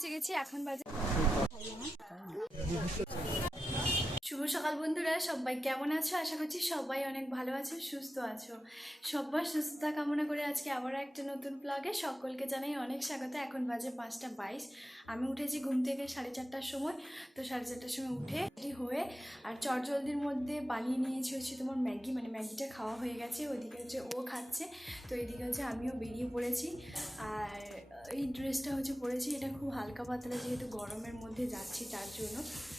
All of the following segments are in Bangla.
পৌঁছে গেছি, এখন বাজে শুভ সকাল বন্ধুরা, সবাই কেমন আছো? আশা করছি সবাই অনেক ভালো আছো, সুস্থ আছো। সবার সুস্থতা কামনা করে আজকে আবারও একটা নতুন ব্লগে সকলকে জানাই অনেক স্বাগত। এখন বাজে পাঁচটা বাইশ। আমি উঠেছি ঘুম থেকে সাড়ে চারটার সময়। তো সাড়ে চারটার সময় উঠে হয়ে আর চটজলদির মধ্যে বানিয়ে নিয়েছি হচ্ছে তোমার ম্যাগি। মানে ম্যাগিটা খাওয়া হয়ে গেছে, ওইদিকে হচ্ছে ও খাচ্ছে। তো এদিকে হচ্ছে আমিও বেরিয়ে পড়েছি। আর এই ড্রেসটা হচ্ছে পরেছি, এটা খুব হালকা পাতলা যেহেতু গরমের মধ্যে যাচ্ছি তার জন্য।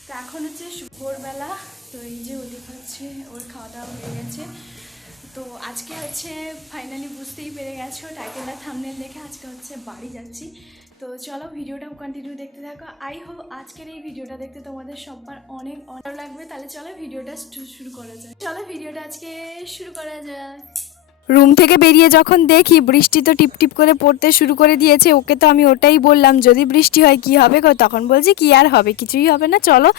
তো এখন হচ্ছে ভোরবেলা, তো এই যে ওদিক হচ্ছে, ওর খাওয়া দাওয়া হয়ে গেছে। তো আজকে হচ্ছে ফাইনালি বুঝতেই পেরে গেছো টাইটেলটা থামনেল দেখে আজকে হচ্ছে বাড়ি যাচ্ছি। তো চলো ভিডিওটা কন্টিনিউ দেখতে থাকো। আই হোপ আজকের এই ভিডিওটা দেখতে তোমাদের সবার অনেক অনার লাগবে। তাহলে চলো ভিডিওটা শুরু করা যায় চলো ভিডিওটা আজকে শুরু করা যাক। রুম থেকে বেরিয়ে যখন দেখি বৃষ্টি তো টিপ টিপ করে পড়তে শুরু করে দিয়েছে, ওকে তো আমি ওটাই বললাম, যদি বৃষ্টি হয় কি হবে? তখন বলছি, কি আর হবে? কিছুই হবে না, চলো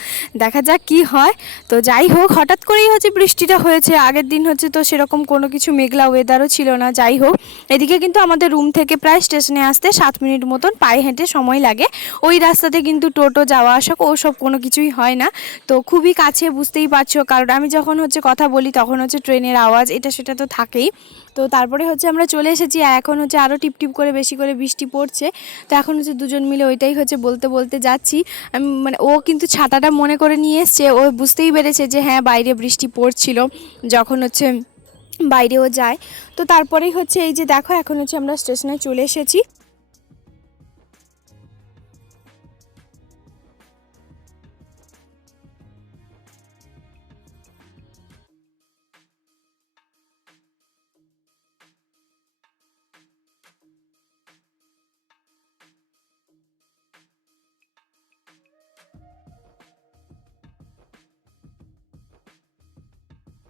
দেখা যাক কি হয়। তো যাই হোক, হঠাৎ করেই হচ্ছে বৃষ্টিটা হয়েছে, আগের দিন হচ্ছে তো সেরকম কোনো কিছু মেঘলা ওয়েদারও ছিল না, যাই হোক। এদিকে কিন্তু আমাদের রুম থেকে প্রায় স্টেশনে আসতে সাত মিনিট মতন পায়ে হেঁটে সময় লাগে। ওই রাস্তাতে কিন্তু টোটো যাওয়া আসা ওসব কোনো কিছুই হয় না। তো খুবই কাছে, বুঝতেই পারছ, কারণ আমি যখন হচ্ছে কথা বলি, তখন হচ্ছে ট্রেনের আওয়াজ, এটা সেটা তো থাকেই। তো তারপরে হচ্ছে আমরা চলে এসেছি এখন হচ্ছে আরও টিপটিপ টিপ করে বেশি করে বৃষ্টি পড়ছে। তো এখন হচ্ছে দুজন মিলে ওইটাই হচ্ছে বলতে বলতে যাচ্ছি। আমি মানে ও কিন্তু ছাতাটা মনে করে নিয়ে এসছে, ও বুঝতেই পেরেছে যে হ্যাঁ বাইরে বৃষ্টি পড়ছিল যখন হচ্ছে বাইরেও যায়। তো তারপরেই হচ্ছে এই যে দেখো, এখন হচ্ছে আমরা স্টেশনে চলে এসেছি।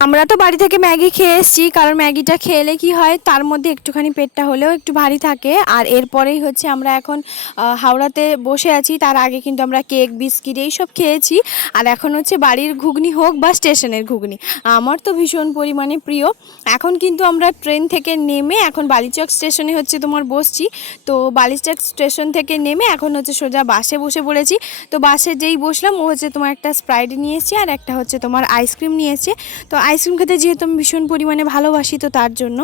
আমরা তো বাড়ি থেকে ম্যাগি খেয়ে এসেছি, কারণ ম্যাগিটা খেলে কি হয়, তার মধ্যে একটুখানি পেটটা হলেও একটু ভারী থাকে। আর এরপরেই হচ্ছে আমরা এখন হাওড়াতে বসে আছি, তার আগে কিন্তু আমরা কেক, বিস্কিট এইসব খেয়েছি। আর এখন হচ্ছে বাড়ির ঘুগনি হোক বা স্টেশনের ঘুগনি, আমার তো ভীষণ পরিমাণে প্রিয়। এখন কিন্তু আমরা ট্রেন থেকে নেমে, এখন বালিচক স্টেশনে হচ্ছে তোমার বসছি। তো বালিচক স্টেশন থেকে নেমে এখন হচ্ছে সোজা বাসে বসে পড়েছি। তো বাসে যেই বসলাম, ও হচ্ছে তোমার একটা স্প্রাইট নিয়ে এসেছে, আর একটা হচ্ছে তোমার আইসক্রিম নিয়ে এসেছে। তো আইসক্রিম খেতে যেহেতু আমি ভীষণ পরিমাণে ভালোবাসি, তো তার জন্য।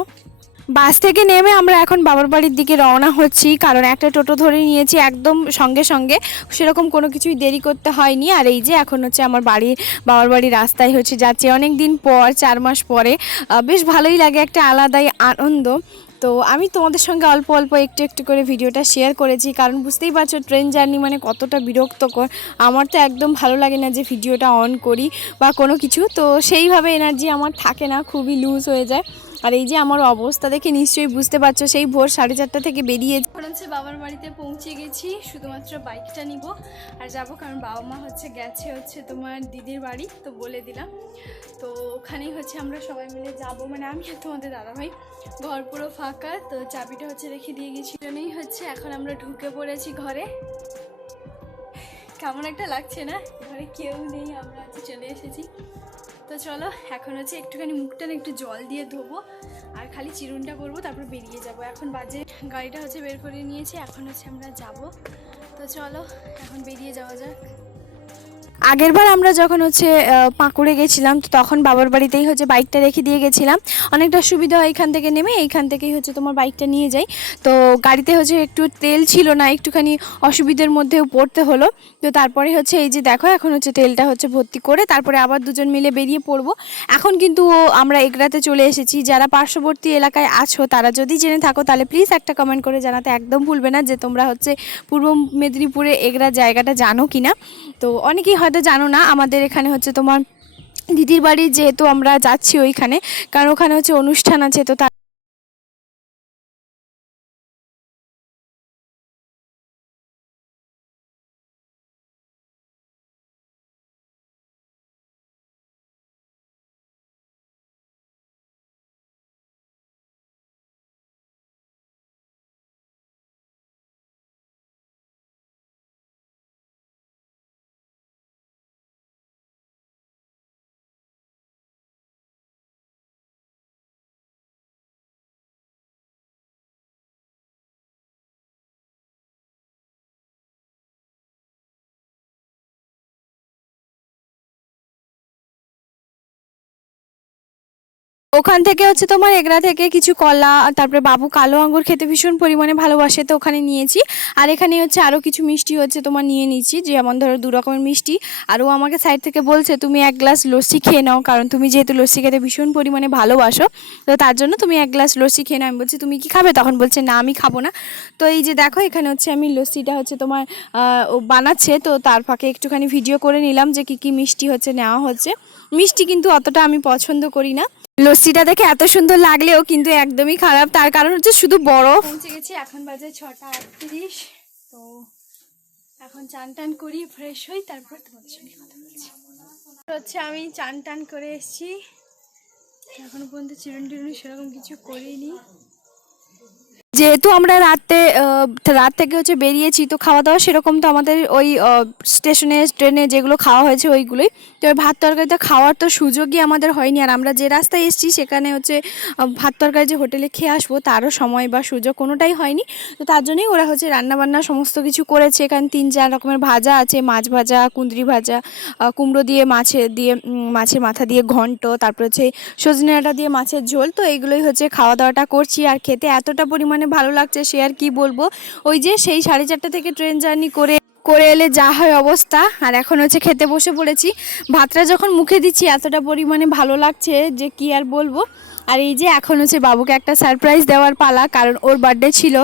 বাস থেকে নেমে আমরা এখন বাবার বাড়ির দিকে রওনা হচ্ছি, কারণ একটা টোটো ধরে নিয়েছি একদম সঙ্গে সঙ্গে। সেরকম কোনো কিছুই দেরি করতে হয়নি। আর এই যে এখন হচ্ছে আমার বাড়ির, বাবার বাড়ির রাস্তায় হচ্ছে যাচ্ছে। অনেক দিন পর, চার মাস পরে বেশ ভালোই লাগে একটা আলাদাই আনন্দ। তো আমি তোমাদের সঙ্গে অল্প অল্প একটু একটু করে ভিডিওটা শেয়ার করেছি, কারণ বুঝতেই পারছ ট্রেন জার্নি মানে কতটা বিরক্তকর। আমার তো একদম ভালো লাগে না যে ভিডিওটা অন করি বা কোনো কিছু, তো সেইভাবে এনার্জি আমার থাকে না, খুবই লুজ হয়ে যায়। আর এই যে আমার অবস্থা দেখে নিশ্চয়ই বুঝতে পারছ, সেই ভোর সাড়ে চারটা থেকে বেরিয়ে হচ্ছে বাবার বাড়িতে পৌঁছে গেছি, শুধুমাত্র বাইকটা নিব। আর যাব কারণ বাবা মা হচ্ছে গেছে হচ্ছে তোমার দিদির বাড়ি, তো বলে দিলাম। তো ওখানেই হচ্ছে আমরা সবাই মিলে যাব। মানে আমি আর তোমাদের দাদাভাই ঘর পুরো ফাঁকা, তো চাবিটা হচ্ছে রেখে দিয়ে গেছি জন্যই হচ্ছে, এখন আমরা ঢুকে পড়েছি ঘরে। কেমন একটা লাগছে না? ঘরে কেউ নেই, আমরা চলে এসেছি। তো চলো, এখন হচ্ছে একটুখানি মুখটা একটু জল দিয়ে ধোবো, আর খালি চিরুনটা করব, তারপর বেরিয়ে যাব। এখন বাজে, গাড়িটা হচ্ছে বের করে নিয়েছি, এখন হচ্ছে আমরা যাব। তো চলো, এখন বেরিয়ে যাওয়া যাক। আগেরবার আমরা যখন হচ্ছে পাঁকুড়ে গেছিলাম, তো তখন বাবার বাড়িতেই হচ্ছে বাইকটা রেখে দিয়ে গেছিলাম। অনেকটা সুবিধা হয় এখান থেকে নেমে এইখান থেকেই হচ্ছে তোমার বাইকটা নিয়ে যাই। তো গাড়িতে হচ্ছে একটু তেল ছিল না, একটুখানি অসুবিধার মধ্যেও পড়তে হলো। তো তারপরে হচ্ছে এই যে দেখো, এখন হচ্ছে তেলটা হচ্ছে ভর্তি করে তারপরে আবার দুজন মিলে বেরিয়ে পড়ব। এখন কিন্তু আমরা এগরাতে চলে এসেছি। যারা পার্শ্ববর্তী এলাকায় আছো, তারা যদি জেনে থাকো, তাহলে প্লিজ একটা কমেন্ট করে জানাতে একদম ভুলবে না যে তোমরা হচ্ছে পূর্ব মেদিনীপুরে এগরা জায়গাটা জানো কি না তো অনেকেই হয়তো জানো না, আমাদের এখানে হচ্ছে তোমার দিদির বাড়ি যেহেতু আমরা যাচ্ছি ওইখানে, কারণ ওখানে হচ্ছে অনুষ্ঠান আছে, তো ওখান থেকে হচ্ছে তোমার এগরা থেকে কিছু কলা তারপরে বাবু কালো আঙ্গুর খেতে ভীষণ পরিমাণে ভালোবাসে, তো ওখানে নিয়েছি। আর এখানে হচ্ছে আরও কিছু মিষ্টি হচ্ছে তোমার নিয়ে নিচ্ছি যেমন ধরো দু রকমের মিষ্টি। আর ও আমাকে সাইড থেকে বলছে, তুমি এক গ্লাস লস্যি খেয়ে নাও, কারণ তুমি যেহেতু লস্যি খেতে ভীষণ পরিমাণে ভালোবাসো, তো তার জন্য তুমি এক গ্লাস লস্যি খেয়ে নাও। আমি বলছি, তুমি কি খাবে? তখন বলছে, না, আমি খাব না। তো এই যে দেখো, এখানে হচ্ছে আমি লস্যিটা হচ্ছে তোমার বানাচ্ছে, তো তার ফাঁকে একটুখানি ভিডিও করে নিলাম যে কি কি মিষ্টি হচ্ছে, নেওয়া হচ্ছে। মিষ্টি কিন্তু অতটা আমি পছন্দ করি না। লস্যিটা দেখে এত সুন্দর লাগলেও কিন্তু একদমই খারাপ। তার কারণ হচ্ছে শুধু বরফ। পৌঁছে গেছি, এখন বাজে ছটা আটত্রিশ। তো এখন চান টান করি ফ্রেশ হই, তারপর তোমাদের সঙ্গে কথা বলছি। হচ্ছে আমি চান টান করে এসেছি। এখন পর্যন্ত চিরুন টিরুন সেরকম কিছু করিনি। যেহেতু আমরা রাতে রাত থেকে হচ্ছে বেরিয়েছি, তো খাওয়া দাওয়া সেরকম তো আমাদের ওই স্টেশনে, ট্রেনে যেগুলো খাওয়া হয়েছে ওইগুলোই। তো ভাত তরকারিটা খাওয়ার তো সুযোগই আমাদের হয়নি। আর আমরা যে রাস্তায় এসেছি সেখানে হচ্ছে ভাত তরকারি যে হোটেলে খেয়ে আসব তারও সময় বা সুযোগ কোনোটাই হয়নি। তো তার জন্যই ওরা হচ্ছে রান্নাবান্না সমস্ত কিছু করেছে। এখানে তিন, চার রকমের ভাজা আছে, মাছ ভাজা, কুঁদরি ভাজা কুমড়ো দিয়ে মাছে দিয়ে মাছের মাথা দিয়ে ঘন্ট, তারপর হচ্ছে সজনে ডাঁটা দিয়ে মাছের ঝোল। তো এইগুলোই হচ্ছে খাওয়া দাওয়াটা করছি। আর খেতে এতটা পরিমাণে ভালো লাগছে সে আর কি বলব। ওই যে সেই সাড়ে চারটা থেকে ট্রেন জার্নি করে করে এলে যা হয় অবস্থা। আর এখন হচ্ছে খেতে বসে পড়েছি। ভাতটা যখন মুখে দিচ্ছি, এতটা পরিমাণে ভালো লাগছে যে কি আর বলব। আর এই যে এখন হচ্ছে বাবুকে একটা সারপ্রাইজ দেওয়ার পালা, কারণ ওর বার্থডে ছিল।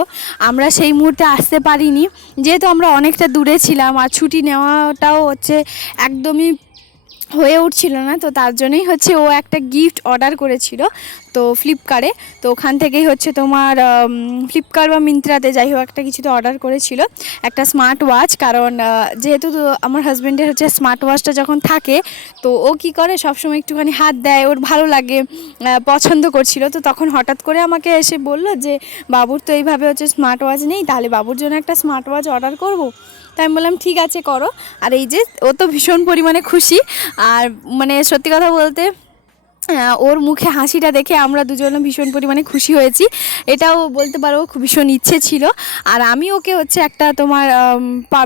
আমরা সেই মুহূর্তে আসতে পারিনি। যেহেতু আমরা অনেকটা দূরে ছিলাম, আর ছুটি নেওয়াটাও হচ্ছে একদমই হয়ে উঠছিল না, তো তার জন্যই হচ্ছে ও একটা গিফট অর্ডার করেছিল। তো ফ্লিপকার্টে তো ওখান থেকেই হচ্ছে তোমার ফ্লিপকার্ট বা মিন্ত্রাতে যাই হোক, একটা কিছুতে অর্ডার করেছিল। একটা স্মার্ট ওয়াচ কারণ যেহেতু তো আমার হাজব্যান্ডের হচ্ছে স্মার্ট ওয়াচটা যখন থাকে, তো ও কি করে, সবসময় একটুখানি হাত দেয়, ওর ভালো লাগে পছন্দ করছিল। তো তখন হঠাৎ করে আমাকে এসে বলল যে, বাবুর তো এইভাবে হচ্ছে স্মার্ট ওয়াচ নেই, তাহলে বাবুর জন্য একটা স্মার্ট ওয়াচ অর্ডার করব। তাই আমি বললাম, ঠিক আছে, করো। আর এই যে, ও তো ভীষণ পরিমাণে খুশি। আর মানে সত্যি কথা বলতে ওর মুখে হাসিটা দেখে আমরা দুজনে ভীষণ পরিমাণে খুশি হয়েছি। এটাও বলতে পারো খুব ভীষণ ইচ্ছে ছিল। আর আমি ওকে হচ্ছে একটা তোমার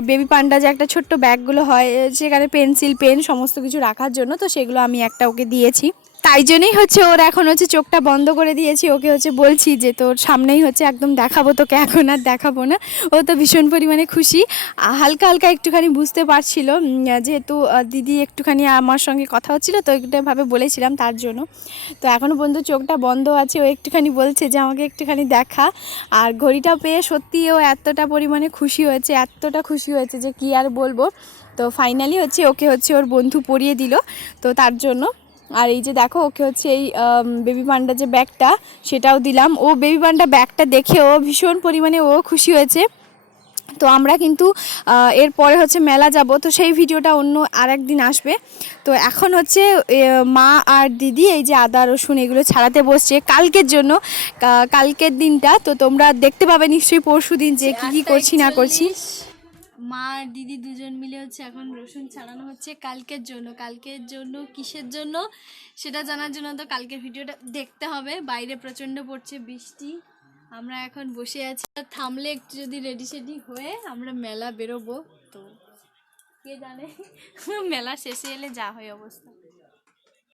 বেবি পান্ডা যে একটা ছোট্ট ব্যাগগুলো হয়, সেখানে পেন্সিল পেন সমস্ত কিছু রাখার জন্য, তো সেগুলো আমি একটা ওকে দিয়েছি। তাই জন্যই হচ্ছে ওর এখন হচ্ছে চোখটা বন্ধ করে দিয়েছি। ওকে হচ্ছে বলছি যে তোর সামনেই হচ্ছে একদম দেখাবো, তোকে এখন আর দেখাবো না। ও তো ভীষণ পরিমাণে খুশি। হালকা হালকা একটুখানি বুঝতে পারছিল যেহেতু দিদি একটুখানি আমার সঙ্গে কথা হচ্ছিল, তো একটুভাবে বলেছিলাম তার জন্য। তো এখনও পর্যন্ত চোখটা বন্ধ আছে, ও একটুখানি বলছে যে আমাকে একটুখানি দেখা। আর ঘড়িটা পেয়ে সত্যি ও এতটা পরিমাণে খুশি হয়েছে, এতটা খুশি হয়েছে যে কি আর বলব। তো ফাইনালি হচ্ছে ওকে হচ্ছে ওর বন্ধু পরিয়ে দিল, তো তার জন্য। আর এই যে দেখো ওকে হচ্ছে এই বেবি পান্ডা যে ব্যাগটা সেটাও দিলাম। ও বেবি পান্ডা ব্যাগটা দেখে ও ভীষণ পরিমাণে ও খুশি হয়েছে। তো আমরা কিন্তু এরপরে হচ্ছে মেলা যাব। তো সেই ভিডিওটা অন্য আর একদিন আসবে। তো এখন হচ্ছে মা আর দিদি এই যে আদা রসুন এগুলো ছাড়াতে বসছে কালকের জন্য। কালকের দিনটা তো তোমরা দেখতে পাবে নিশ্চয়ই পরশু দিন যে কী কী করছি না করছি। মা আর দিদি দুজন মিলে হচ্ছে এখন রসুন ছাড়ানো হচ্ছে কালকের জন্য। কালকের জন্য কিসের জন্য? সেটা জানার জন্য তো কালকের ভিডিওটা দেখতে হবে। বাইরে প্রচণ্ড পড়ছে বৃষ্টি। আমরা এখন বসে আছি। থামলে একটু যদি রেডি সেডি হয়ে আমরা মেলা বেরোবো। তো কে জানে? মেলা শেষে এলে যা হয় অবস্থা।